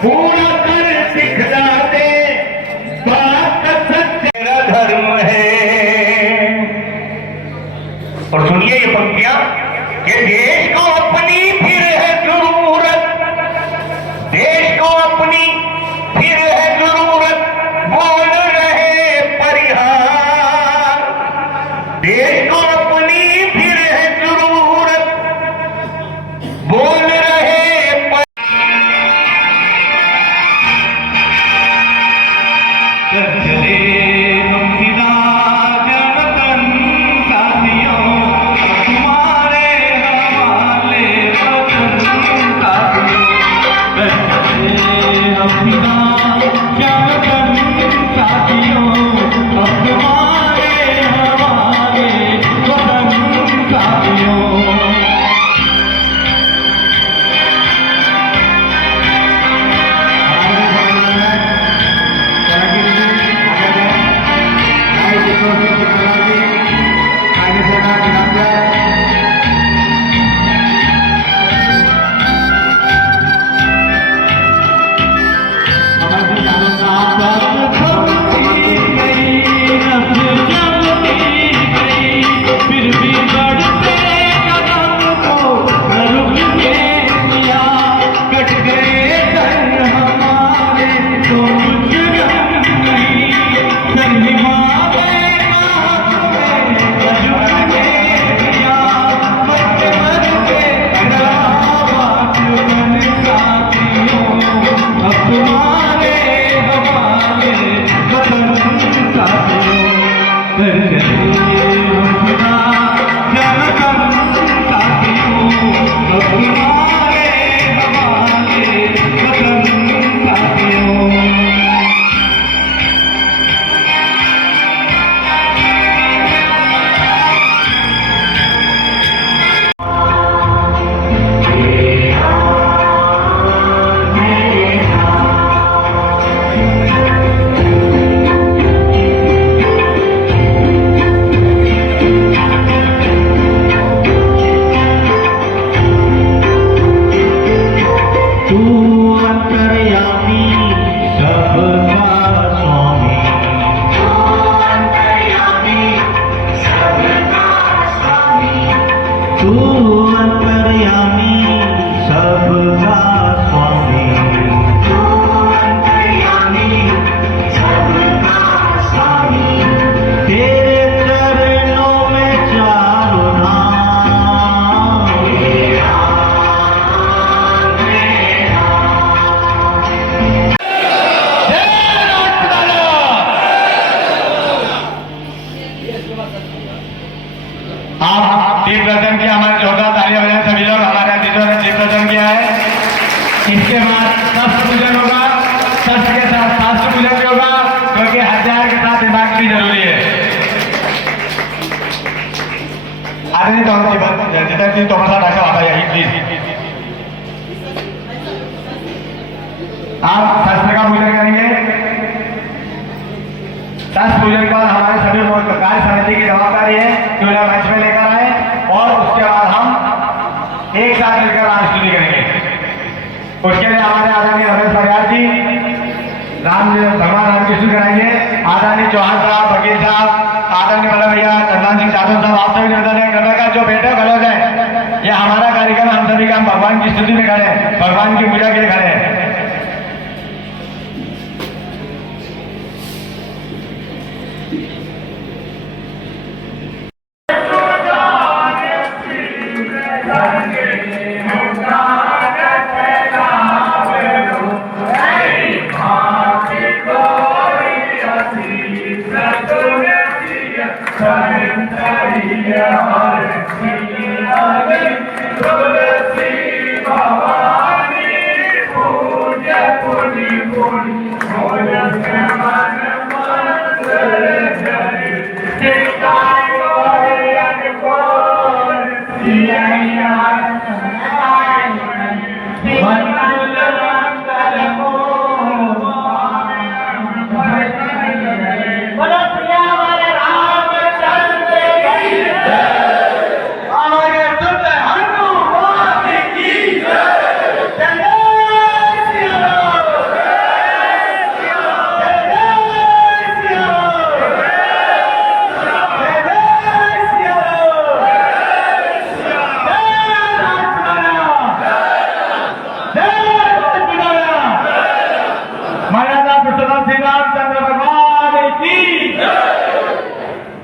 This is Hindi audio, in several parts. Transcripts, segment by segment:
पूरा कर दिखला दे, बात सच्चा धर्म है। और सुनिए ये पंक्तियां कि देश को अपनी फिर है जरूरत, देश को अपनी फिर है जरूरत, बोल रहे परिहार। देश को अपनी फिर है जरूरत, बोल रहे इसके बाद शस्त्र पूजन होगा, शस्त्र के साथ शास्त्र पूजन भी होगा, क्योंकि हथियार के साथ दिमाग भी जरूरी है। आदरणीय जिधर जी तोमर डॉक्टर आप आइए प्लीज। आप शस्त्र का पूजन करेंगे। शस्त्र पूजन के बाद हमारे सभी कार्य समिति की जवाबदारी है कि उन्हें मंच में लेकर आए और उसके बाद हम एक साथ मिलकर राष्ट्रस्तुति करेंगे। उसके लिए हमारे आदरणीय रमेश बघेल जी भगवान राम की स्तुति कराएंगे। आदरणीय चौहान साहब, वकील साहब, आदरणीय बल्लभ भैया, चंदन सिंह यादव साहब, आप सभी निवेदन है कृपया का जो बैठे खड़े हो जाए। ये हमारा कार्यक्रम, हम सभी का हम भगवान की स्तुति में खड़े हैं, भगवान की पूजा के लिए खड़े हैं।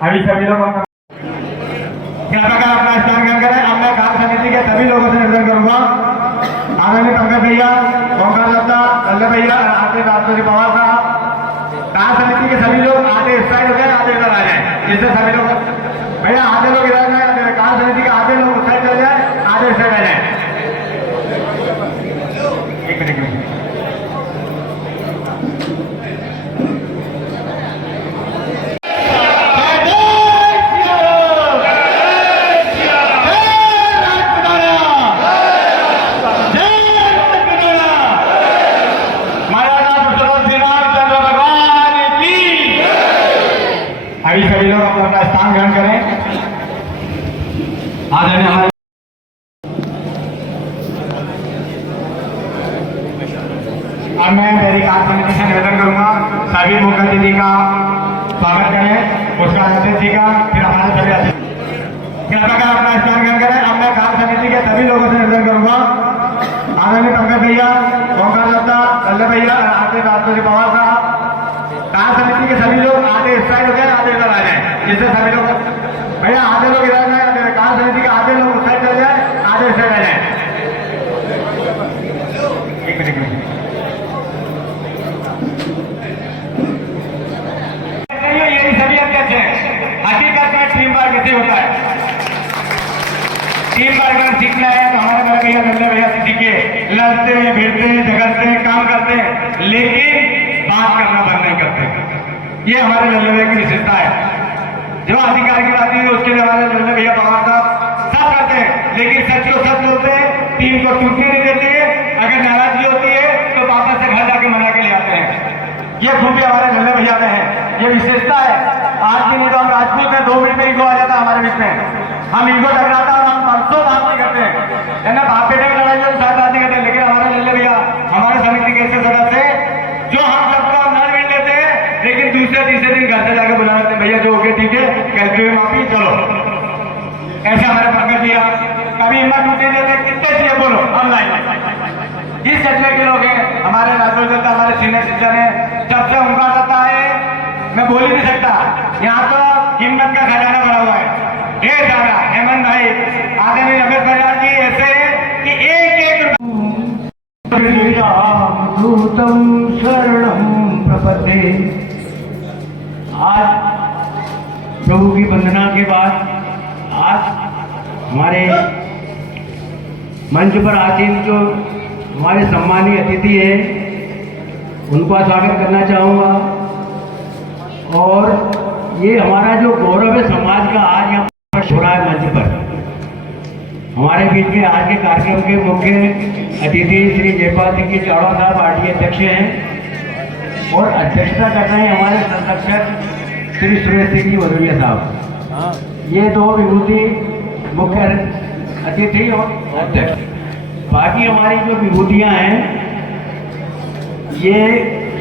अभी सभी लोग अपना स्थान ग्रहण करें। अब मैं कार्य समिति के सभी लोगों से निवेदन करूंगा, आदरणीय पंकज भैया, ओंकार दत्ता, वल्लभ भैया, राष्ट्रपति पवार साहब, कार्य समिति के सभी लोग आधे इस साइड हो जाए, आधे इधर आ जाए। जिससे सभी लोग भैया आधे लोग इधर जाए, कार्य समिति के आधे लोग उस साइड चले जाए, आधे इस साइड आ जाए। एक मिनट सभी लोग अपना स्थान ग्रहण करें। आदरणीय हमारे अब मैं मेरी कार्य समिति से निवेदन करूंगा, सभी मुख्य अतिथि का स्वागत करें, उसका अतिथि का, फिर हमारे सभी अतिथि कृपया अपना स्थान ग्रहण करें। अब मैं कार्य समिति के सभी लोगों से निवेदन करूंगा, आदरणीय पंकज भैया, ओंकार दत्ता, वल्लभ भैया, राष्ट्रपति पवार साहब, कार्य समिति के सभी लोग आधे इस साइड हो जाए, आधे इधर आ जाए। जिससे सभी लोग भैया आधे लोग इधर जाए, कार्य समिति के आधे लोग उस साइड चले जाए, आधे इस साइड आ जाए। एक मिनट यही सभी अध्यक्ष हैं। हकीकत में टीम वर्क कैसे होता है, टीम वर्क अगर सीखना है तो हमारे बड़े भैया नल्ले भैया से सीखे। लड़ते भिड़ते झगड़ते काम करते, लेकिन बात करना बंद नहीं करते। ये हमारे लल्ले भैया की विशेषता है। जो अधिकार की बात है उसके लिए हमारे लल्ले भैया पवार साहब सब करते हैं, लेकिन सच को सच बोलते हैं, टीम को टूटने नहीं देते। अगर नाराजगी होती है तो वापस से घर जाके मना के ले आते हैं। ये खूबी हमारे लल्ले भैया में है, ये विशेषता है। आज की नहीं तो हम राजपूत में 2 मिनट में ईगो आ जाता हमारे बीच में, हम ईगो टकराता और हम परसों बात नहीं करते हैं, है ना। बाप बेटे की लड़ाई में साथ बात नहीं करते। लेकिन हमारे लल्ले भैया हमारे समिति के ऐसे सदस्य जो हम सबको नर मिल लेते हैं, लेकिन दूसरे तीसरे दिन घर से जाकर बुला लेते हैं, भैया जो हो गया ठीक है, कहते हुए माफी चलो। ऐसे हमारे पंकज भैया कभी हिम्मत टूटने देते, कितने चाहिए बोलो हम लाएंगे। जिस सचने के लोग हैं हमारे राजू दत्ता, हमारे सीनियर सिटीजन है, सबसे उनका दत्ता है, मैं बोल ही नहीं सकता। यहाँ तो हिम्मत का खजाना भरा हुआ है, ढेर सारा। हेमंत भाई, आदरणीय रमेश बजाज जी ऐसे कि एक दूतम शरणम प्रपद्ये। आज प्रभु की वंदना के बाद आज हमारे मंच पर आसीन जो हमारे सम्मानीय अतिथि है उनका स्वागत करना चाहूँगा। और ये हमारा जो गौरव है समाज का आज यहाँ पर हो रहा है मंच पर। हमारे बीच में आज के कार्यक्रम के मुख्य अतिथि श्री जयपाल सिंह जी चावड़ा साहब आरटीए अध्यक्ष हैं, और अध्यक्षता कर रहे हैं हमारे संरक्षक श्री सुरेश सिंह जी भदौरिया साहब। ये 2 विभूति मुख्य अतिथि और अध्यक्ष। बाकी हमारी जो विभूतियाँ हैं ये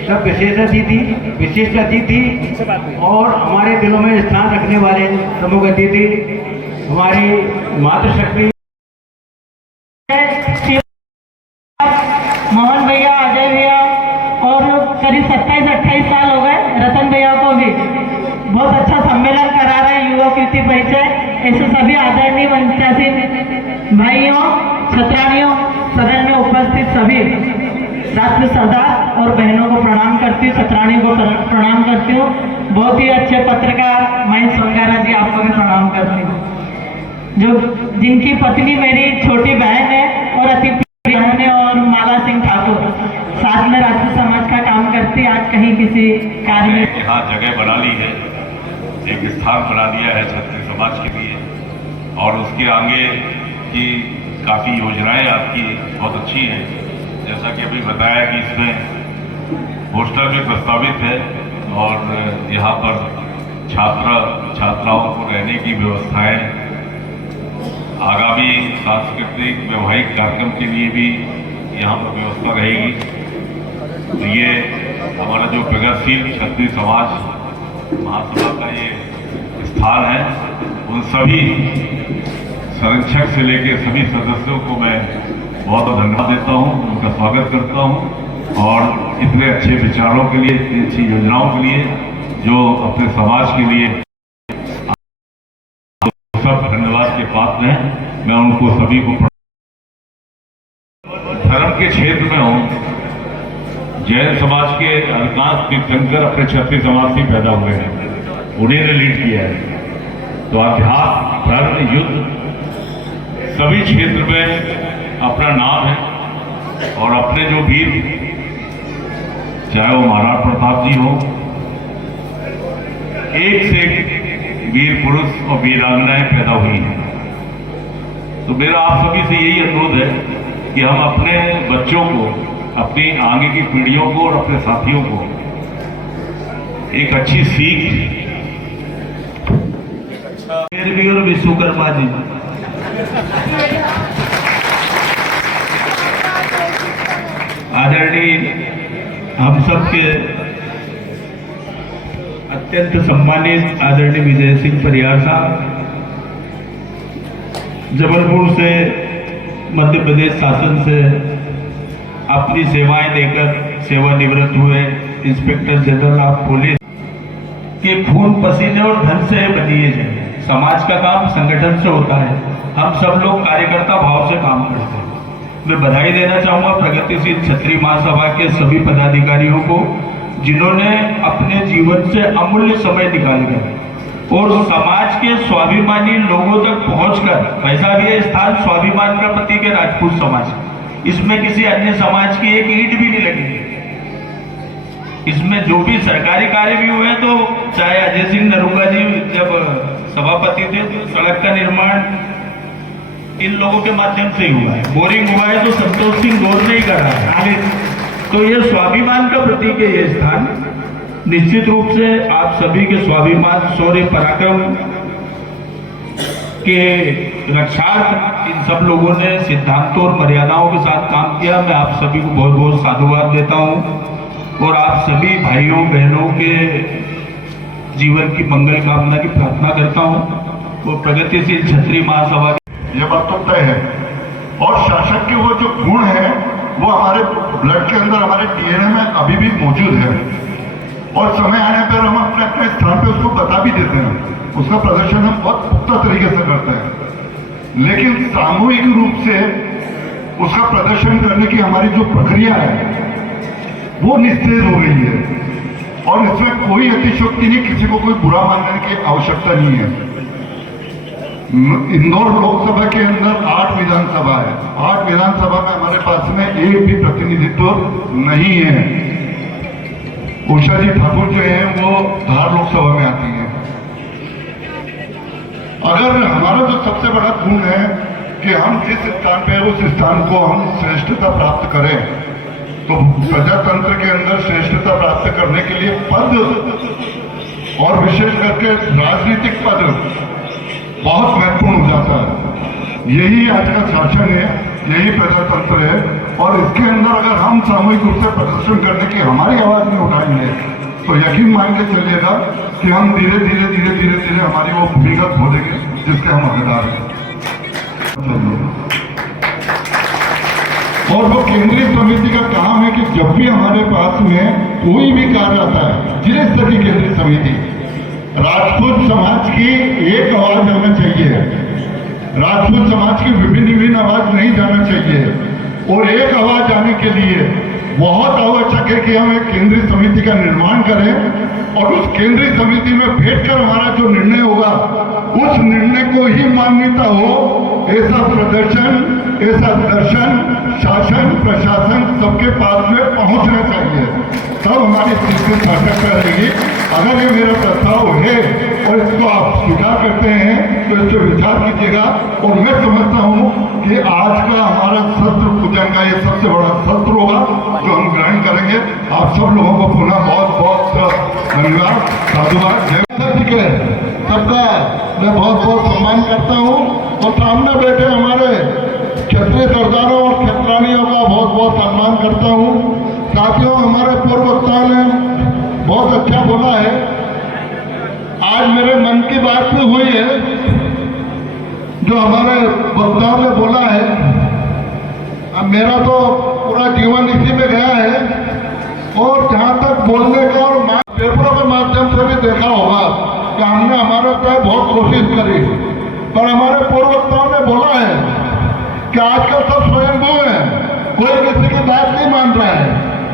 सब विशिष्ट अतिथि और हमारे दिलों में स्थान रखने वाले प्रमुख अतिथि हमारी मातृशक्ति मोहन भैया, अजय भैया, और करीब 27-28 साल हो गए रतन भैया को भी बहुत अच्छा सम्मेलन करा रहे हैं, युवा कीर्ति परिचय। ऐसे सभी आदरणीय मंचासी भाइयों, छत्राणियों, सदन में उपस्थित सभी राष्ट्रीय सरदार और बहनों को प्रणाम करती हूँ, छत्राणियों को प्रणाम करती हूँ। बहुत ही अच्छे पत्रकार महेश सोनगारा जी, आपको भी प्रणाम करती हूँ, जो जिनकी पत्नी मेरी छोटी बहन है और अतिथि बहन है, और माला सिंह ठाकुर साथ में राष्ट्रीय समाज का काम करती है। आज कहीं किसी कार्य में यहाँ जगह बना ली है, एक स्थान बना दिया है क्षत्रिय समाज के लिए, और उसके आगे की काफ़ी योजनाएं आपकी बहुत अच्छी हैं। जैसा कि अभी बताया कि इसमें हॉस्टल भी प्रस्तावित है, और यहाँ पर छात्राओं को रहने की व्यवस्थाएं, आगामी सांस्कृतिक वैवाहिक कार्यक्रम के लिए भी यहाँ पर व्यवस्था रहेगी। तो ये हमारा जो प्रगतिशील क्षत्रिय समाज महासभा का ये स्थान है, उन सभी संरक्षक से लेकर सभी सदस्यों को मैं बहुत बहुत धन्यवाद देता हूँ, उनका स्वागत करता हूँ, और इतने अच्छे विचारों के लिए, इतनी अच्छी योजनाओं के लिए जो अपने समाज के लिए सब धन्यवाद के पात्र हैं। मैं उनको सभी को धर्म के क्षेत्र में हूँ। जैन समाज के अधिकांश तीर्थंकर अपने क्षत्रिय समाज से पैदा हुए हैं, उन्हीं ने लीड किया है। तो अध्यात्म, धर्म, युद्ध सभी क्षेत्र में अपना नाम है और अपने जो वीर, चाहे वो महाराणा प्रताप जी हो, एक से एक वीर पुरुष और वीरांगनाएं पैदा हुई हैं। तो मेरा आप सभी से यही अनुरोध है कि हम अपने बच्चों को, अपनी आगे की पीढ़ियों को और अपने साथियों को एक अच्छी सीख, भी और विश्वकर्मा जी, आदरणीय हम सबके अत्यंत सम्मानित आदरणीय विजय सिंह परिहार साहब, जबलपुर से मध्य प्रदेश शासन से अपनी सेवाएं देकर सेवानिवृत्त हुए इंस्पेक्टर जनरल ऑफ पुलिस के खून पसीने और धन से बनी है। समाज का काम संगठन से होता है, हम सब लोग कार्यकर्ता भाव से काम करते हैं। मैं बधाई देना चाहूंगा प्रगतिशील क्षत्रिय महासभा के सभी पदाधिकारियों को, जिन्होंने अपने जीवन से अमूल्य समय निकालकर और समाज के स्वाभिमानी लोगों तक पहुंचकर, ऐसा भी है स्थान स्वाभिमान का प्रतीक है राजपूत समाज, इसमें किसी अन्य समाज की एक ईंट भी नहीं लगी। इसमें जो भी सरकारी कार्य भी हुए, तो चाहे अजय सिंह नरूगा जी जब सभापति थे तो सड़क का निर्माण इन लोगों के माध्यम से ही हुआ है, बोरिंग हुआ है तो संतोष सिंह गौर ने ही करा है आगे। तो ये स्वाभिमान का प्रतीक है ये स्थान। निश्चित रूप से आप सभी के स्वाभिमान, शौर्य, पराक्रम के रक्षार्थ इन सब लोगों ने सिद्धांतों और मर्यादाओं के साथ काम किया। मैं आप सभी को बहुत बहुत साधुवाद देता हूं और आप सभी भाइयों बहनों के जीवन की मंगल कामना की प्रार्थना करता हूं। वो प्रगतिशील क्षत्रिय महासभा ये बात तो तय है। और शासक के वो जो गुण है वो हमारे ब्लड के अंदर, हमारे डीएनए में अभी भी मौजूद है और समय आने पर हम अपने अपने स्थान पे उसको बता भी देते हैं। उसका प्रदर्शन हम बहुत पुख्ता तरीके से करते हैं, लेकिन सामूहिक रूप से उसका प्रदर्शन करने की हमारी जो प्रक्रिया है वो निस्तेज हो गई है और इसमें कोई अतिशयोक्ति नहीं, किसी को कोई बुरा मानने की आवश्यकता नहीं है। इंदौर लोकसभा के अंदर 8 विधानसभा है, 8 विधानसभा में हमारे पास में एक भी प्रतिनिधित्व नहीं है। उषा जी ठाकुर जो है वो धार लोकसभा में आती हैं। अगर हमारा जो सबसे बड़ा गुण है कि हम जिस स्थान पे उस स्थान को हम श्रेष्ठता प्राप्त करें, तो प्रजातंत्र के अंदर श्रेष्ठता प्राप्त करने के लिए पद और विशेष करके राजनीतिक पद बहुत महत्वपूर्ण हो जाता है। यही आज का शासन है, यही प्रजातंत्र है और इसके अंदर अगर हम सामूहिक रूप से प्रदर्शन करने की हमारी आवाज नहीं उठाएंगे तो यकीन मान के चलिएगा कि हम धीरे धीरे धीरे धीरे धीरे हमारी वो भूमिका खो देंगे जिसके हम हकदार हैं। और वो केंद्रीय समिति का काम है कि जब भी हमारे पास में कोई भी कार्य आता है, जिले स्तर की केंद्रीय समिति, राजपूत समाज की एक आवाज होना चाहिए, राजपूत समाज की विभिन्न आवाज नहीं जाना चाहिए और एक आवाज आने के लिए बहुत आवश्यक है कि हम एक केंद्रीय समिति का निर्माण करें और उस केंद्रीय समिति में बैठकर हमारा जो निर्णय होगा उस निर्णय को ही मान्यता हो। ऐसा प्रदर्शन, ऐसा दर्शन शासन प्रशासन सबके पास में पहुंचना चाहिए, तब हमारी स्थिति सार्थकता रहेगी। अगर ये मेरा प्रस्ताव है और इसको आप स्वीकार करते हैं तो इस पर विचार कीजिएगा। और मैं समझता हूँ कि आज का हमारा शस्त्र पूजन का ये सबसे बड़ा शस्त्र होगा जो हम ग्रहण करेंगे। आप सब लोगों को पुनः बहुत बहुत धन्यवाद, साधुवाद। ठीक है, सबका मैं बहुत बहुत सम्मान करता हूँ और सामने बैठे हमारे क्षत्रिय सरदारों और क्षत्रानियों का बहुत बहुत सम्मान करता हूँ। साथियों, हमारे पूर्व वक्ताओं ने बहुत अच्छा बोला है। आज मेरे मन की बात भी हुई है, जो हमारे वक्ताओं ने बोला है। अब मेरा तो पूरा जीवन इसी में गया है और जहाँ तक बोलने का और पेपरों के माध्यम से भी देखा होगा कि हमने हमारा प्राय बहुत कोशिश करी, पर बोला है कि आजकल सब स्वयंभू है, कोई किसी की बात नहीं मान रहा है।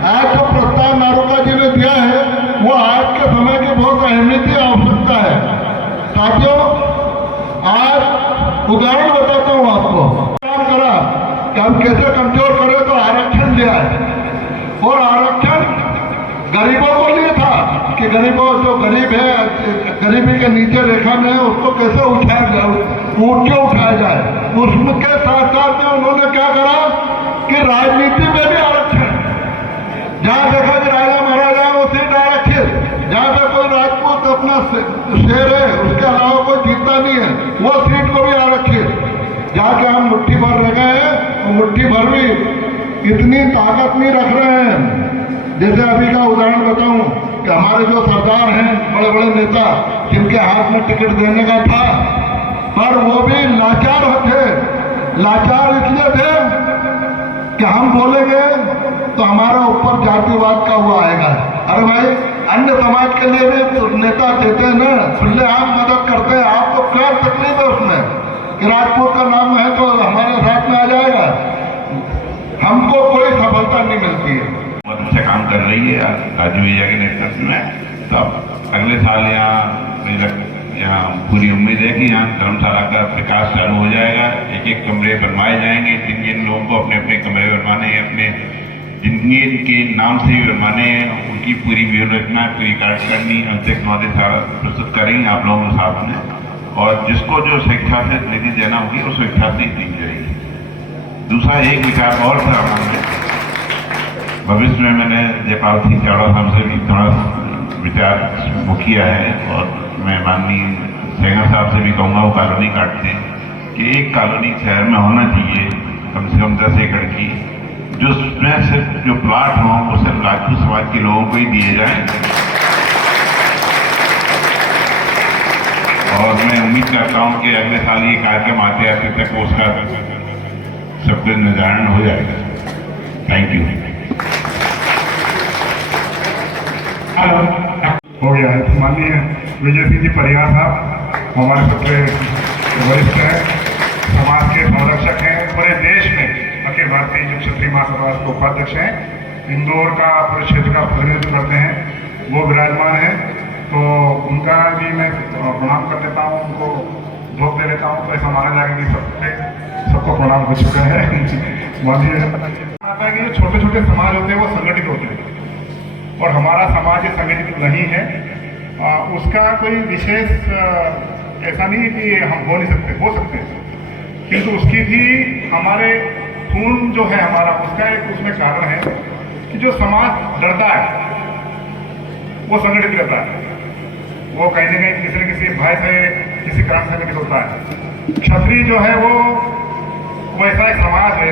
आज जो प्रस्ताव नारोका जी ने दिया है वो आज के समय की बहुत अहमियत आवश्यकता है। साथियों, आज उदाहरण बताता हूँ आपको। काम करा कि हम कैसे कमजोर करें तो आरक्षण दिया है, और आरक्षण गरीबों को लिए था कि गरीबों जो गरीब है, गरीबी के नीचे रेखा में है, उसको कैसे उठाया जाए, ऊंचे उठाया जाए। उसके साथ साथ में उन्होंने क्या करा कि राजनीति में भी आरक्षण, जहां देखा कि राजा महाराजा वो सीट आरक्षित, जहां पे कोई राजपूत अपना शेर है उसके अलावा कोई जीतता नहीं है, वो सीट को भी आरक्षित। जहाँ के हम मुट्ठी भर रह गए हैं, तो मुट्ठी भर भी इतनी ताकत नहीं रख रहे हैं। जैसे अभी का उदाहरण बताऊं कि हमारे जो सरदार हैं, बड़े बड़े नेता, जिनके हाथ में टिकट देने का था, पर वो भी लाचार थे। लाचार इसलिए थे कि हम बोलेंगे तो हमारा ऊपर जातिवाद का वो आएगा। अरे भाई, अन्य समाज के लिए भी नेता देते हैं ना, खुलेआम मदद करते हैं। आपको क्या तकलीफ है उसमें कि राजपूत का नाम है तो हमारे साथ में आ जाएगा? हमको कोई सफलता नहीं मिलती है। बहुत अच्छा काम कर रही है राजू भैया के नेतृत्व में। तो अगले साल यहाँ पूरी उम्मीद है कि यहाँ धर्मशाला का विकास चालू हो जाएगा। एक एक कमरे बनवाए जाएंगे। जिन जिन लोगों को अपने अपने कमरे बनवाने हैं, अपने जिनके नाम से भी बनवाने हैं, उनकी पूरी व्यूहरचना, पूरी कार्यकारिणी अंतरिक्ष नौदे सारा प्रस्तुत करेंगे आप लोगों के सामने। और जिसको जो स्वेच्छा से निधि देना होगी वो स्वेच्छा से ही दी जाएगी। दूसरा एक विचार और था हमारे भविष्य में, मैंने जयपाल सिंह चावड़ा साहब से भी थोड़ा विचार वो किया है, और मैं माननीय सेंगर साहब से भी कहूँगा वो कॉलोनी काटते हैं कि एक कॉलोनी शहर में होना चाहिए कम से कम 10 एकड़ की, जो उसमें सिर्फ जो प्लाट हों वो सिर्फ राजपूत समाज के लोगों को ही दिए जाएं। और मैं उम्मीद करता हूँ कि अगले साल ये कार्यक्रम आते आते तक उसका सब कुछ निर्धारण हो जाएगा। Thank you. हो गया है। माननीय विजय सिंह जी परिहार साहब हमारे सबसे वरिष्ठ हैं, समाज के संरक्षक हैं, पूरे देश में अखिल भारतीय जो क्षत्रिय महासभा के उपाध्यक्ष हैं, इंदौर का पूरे क्षेत्र का प्रतिनिधित्व करते हैं, वो विराजमान हैं। तो उनका भी मैं प्रणाम कर लेता हूँ, उनको धोख दे लेता हूँ, तो ऐसा माना जाएगा कि सबको प्रणाम हो चुका है। माननीय आता है कि जो छोटे छोटे समाज होते हैं वो संगठित होते हैं, और हमारा समाज ये संगठित नहीं है। उसका कोई विशेष ऐसा नहीं कि हम हो नहीं सकते, हो सकते हैं, किंतु उसकी भी हमारे खून जो है हमारा, उसका एक उसमें कारण है कि जो समाज डरता है वो संगठित रहता है, वो कहीं ना कहीं किसी न किसी भय से किसी कारण संगठित होता है। क्षत्रिय जो है वो ऐसा एक समाज है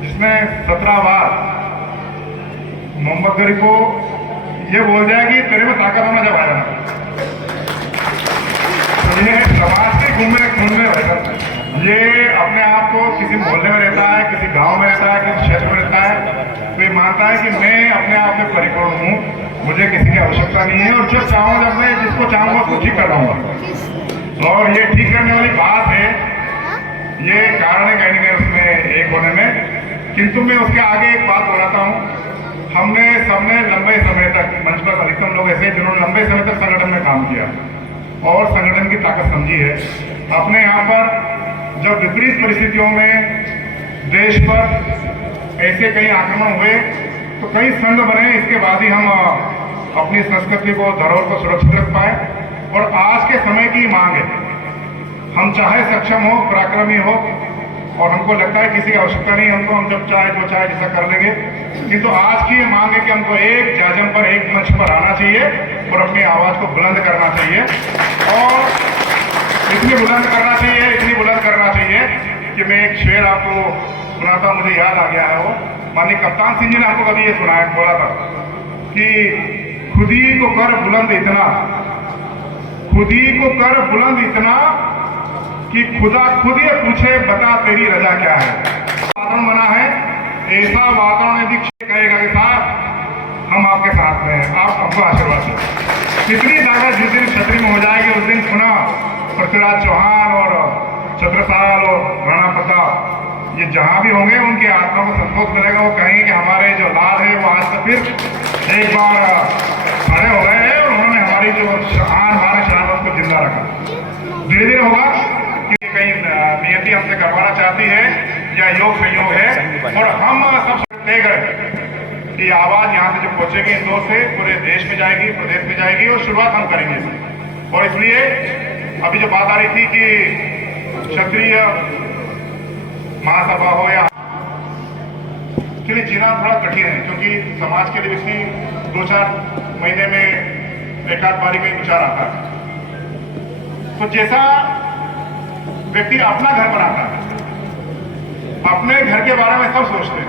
जिसमें 17 बार मोहम्मद गरी को ये बोल जाए कि तेरे में ताकत होना जब आया। तो ये समाज के खून में रहता है, ये अपने आप को किसी मोहल्ले में रहता है, किसी गांव में रहता है, किसी क्षेत्र में रहता है, तो ये मानता है कि मैं अपने आप में परिपूर्ण हूँ, मुझे किसी की आवश्यकता नहीं है, और जब चाहूँ जब मैं जिसको चाहूँगा उसको ठीक कर रहा। और ये ठीक करने वाली बात है, ये कारण है कहीं ना कहीं उसमें एक होने में। किंतु मैं उसके आगे एक बात बताता हूँ। हमने सबने लंबे समय तक, मंच पर अधिकतम लोग ऐसे जिन्होंने लंबे समय तक संगठन में काम किया और संगठन की ताकत समझी है। अपने यहाँ पर जब विपरीत परिस्थितियों में देश पर ऐसे कई आक्रमण हुए तो कई संघ बने, इसके बाद ही हम अपनी संस्कृति को, धरोहर को सुरक्षित रख पाए। और आज के समय की मांग है, हम चाहे सक्षम हो, पराक्रमी हो, और हमको लगता है किसी की आवश्यकता नहीं, हमको हम जब चाहे जो चाहे जैसा कर लेंगे, किंतु आज की ये मांग है कि हमको एक जाजम पर, एक मंच पर आना चाहिए और अपनी आवाज को बुलंद करना चाहिए। और इतनी बुलंद करना चाहिए, इतनी बुलंद करना चाहिए कि मैं एक शेर आपको सुनाता, मुझे याद आ गया है वो। माननीय कप्तान सिंह जी ने आपको कभी ये सुनाया, बोला था कि खुदी को कर बुलंद इतना, खुदी को कर बुलंद इतना कि खुदा खुद ये पूछे बता तेरी रजा क्या है। वातावरण बना है, ऐसा वातावरण यदि कहेगा कि साहब हम आपके साथ में हैं, आप हमको आशीर्वाद दें। कितनी ताकत जिस दिन क्षत्रिय में हो जाएगी उस दिन पुनः पृथ्वीराज चौहान और छत्रसाल और राणा प्रताप ये जहां भी होंगे उनकी आत्मा को संतोष मिलेगा। वो कहेंगे कि हमारे जो लाल है वो आज तो फिर एक बार खड़े हो गए हैं और उन्होंने हमारी जो हमारे शान को जिंदा रखा। धीरे धीरे होगा कि कहीं नियति हमसे करवाना चाहती है या योग संयोग है, और हम सब तय करें कि आवाज यहाँ से जो पहुंचेगी इंदौर से पूरे देश में जाएगी, प्रदेश में जाएगी, और शुरुआत हम करेंगे। और इसलिए अभी जो बात आ रही थी कि क्षत्रिय महासभा हो या के लिए जीना थोड़ा कठिन है, क्योंकि समाज के लिए व्यक्ति 2-4 महीने में एक आध बारी का विचार आता है। तो जैसा व्यक्ति अपना घर बनाता है, अपने घर के बारे में सब सोचते हैं,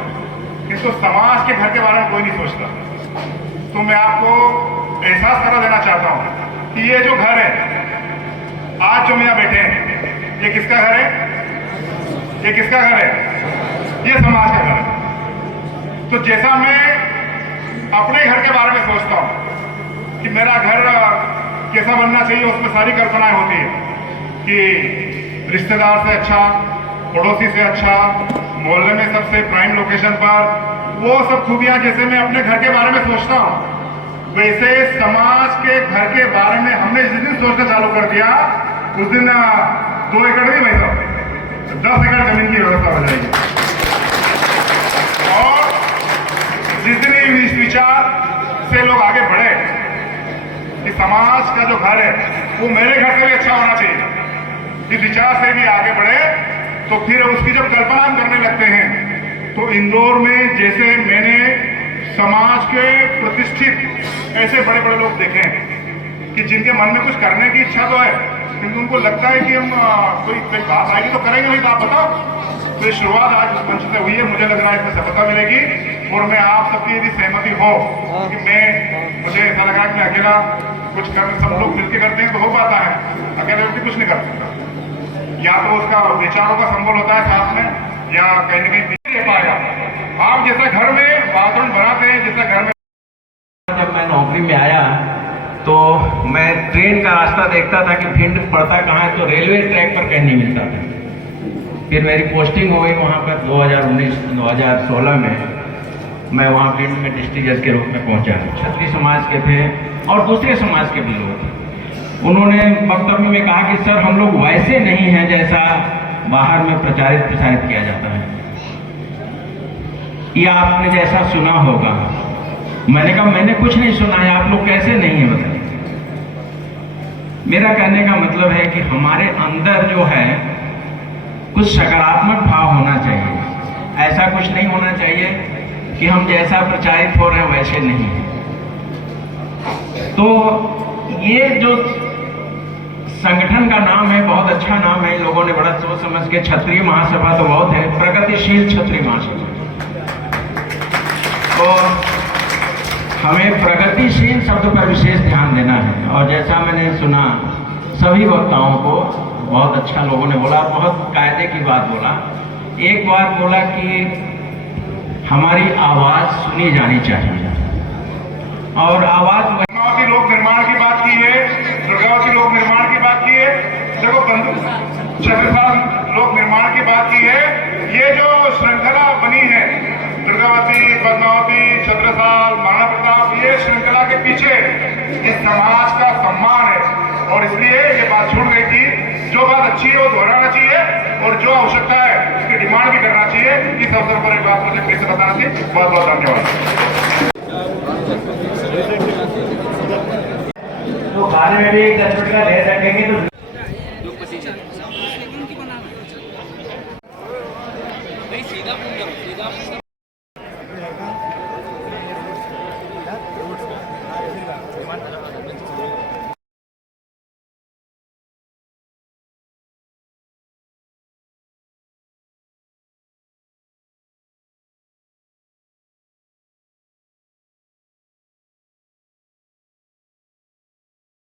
किंतु समाज के घर के बारे में कोई नहीं सोचता। तो मैं आपको एहसास करा देना चाहता हूं कि ये जो घर है, आज जो यहाँ बैठे हैं, ये किसका घर है? ये किसका घर है? ये समाज का घर है। तो जैसा मैं अपने घर के बारे में सोचता हूं कि मेरा घर कैसा बनना चाहिए, उसमें सारी कल्पनाएं होती है कि रिश्तेदार से अच्छा, पड़ोसी से अच्छा, मोहल्ले में सबसे प्राइम लोकेशन पर, वो सब खूबियां जैसे मैं अपने घर के बारे में सोचता हूं, वैसे समाज के घर के बारे में हमने जिस दिन सोचना चालू कर दिया, उस दिन 2 एकड़ नहीं भाई साहब, 10 एकड़ जमीन की व्यवस्था हो जाएगी। और जिस दिन इस विचार से लोग आगे बढ़े कि समाज का जो घर है वो मेरे घर से भी अच्छा होना चाहिए, इस विचार से भी आगे बढ़े, तो फिर उसकी जब कल्पना हम करने लगते हैं, तो इंदौर में जैसे मैंने समाज के प्रतिष्ठित ऐसे बड़े बड़े लोग देखे हैं कि जिनके मन में कुछ करने की इच्छा तो है, किंतु उनको लगता है कि हम कोई बात आएगी तो करेंगे नहीं, तो आप बताओ। तो ये शुरुआत आज उस मंच से हुई है, मुझे लग रहा है इसमें सफलता मिलेगी। और मैं आप सबकी यदि सहमति हो कि मुझे ऐसा लगा कि अकेला कुछ कर, सब लोग मिलकर करते हैं तो हो पाता है, अकेले व्यक्ति कुछ नहीं कर सकता। या तो उसका विचारों का संबल होता है साथ में, या कहीं ना कहीं नहीं रह पाएगा। आप जैसा घर में वातावरण बनाते हैं, जैसा घर में, जब मैं नौकरी में आया तो मैं ट्रेन का रास्ता देखता था कि भिंड पड़ता कहाँ है, तो रेलवे ट्रैक पर कहीं नहीं मिलता था। फिर मेरी पोस्टिंग हो गई वहाँ पर 2016 में। मैं वहाँ भिंड में डिस्ट्रिक्ट जज के रूप में पहुँचा। क्षत्रिय समाज के थे और दूसरे समाज के भी लोग। उन्होंने वक्तव्य में कहा कि सर हम लोग वैसे नहीं हैं जैसा बाहर में प्रचारित प्रसारित किया जाता है, या आपने जैसा सुना होगा। मैंने कहा मैंने कुछ नहीं सुना है, आप लोग कैसे नहीं है बताइए। मेरा कहने का मतलब है कि हमारे अंदर जो है कुछ सकारात्मक भाव होना चाहिए। ऐसा कुछ नहीं होना चाहिए कि हम जैसा प्रचारित हो रहे हैं वैसे नहीं है। तो ये जो संगठन का नाम है बहुत अच्छा नाम है, इन लोगों ने बड़ा सोच समझ के, क्षत्रिय महासभा तो बहुत है, प्रगतिशील क्षत्रिय महासभा। तो हमें प्रगतिशील शब्द पर विशेष ध्यान देना है। और जैसा मैंने सुना सभी वक्ताओं को बहुत अच्छा लोगों ने बोला, बहुत कायदे की बात बोला। एक बात बोला कि हमारी आवाज सुनी जानी चाहिए, और आवाज दुर्गावती लोक निर्माण की बात की है, दुर्गावती लोक निर्माण की बात की है, देखो छत्रसाल लोक निर्माण की बात की है। ये जो श्रृंखला बनी है, दुर्गावती, पद्मावती, छत्रसाल, महाराणा प्रताप, ये श्रृंखला के पीछे इस समाज का सम्मान है। और इसलिए ये बात छूट गई थी, जो बात अच्छी है वो दोहराना चाहिए, और जो आवश्यकता है उसकी डिमांड भी करना चाहिए। इस अवसर पर एक बात मुझे फिर से बताना थी। बहुत बहुत धन्यवाद। तो खाने में भी 10 मिनट का देर रखेंगे तो सीधा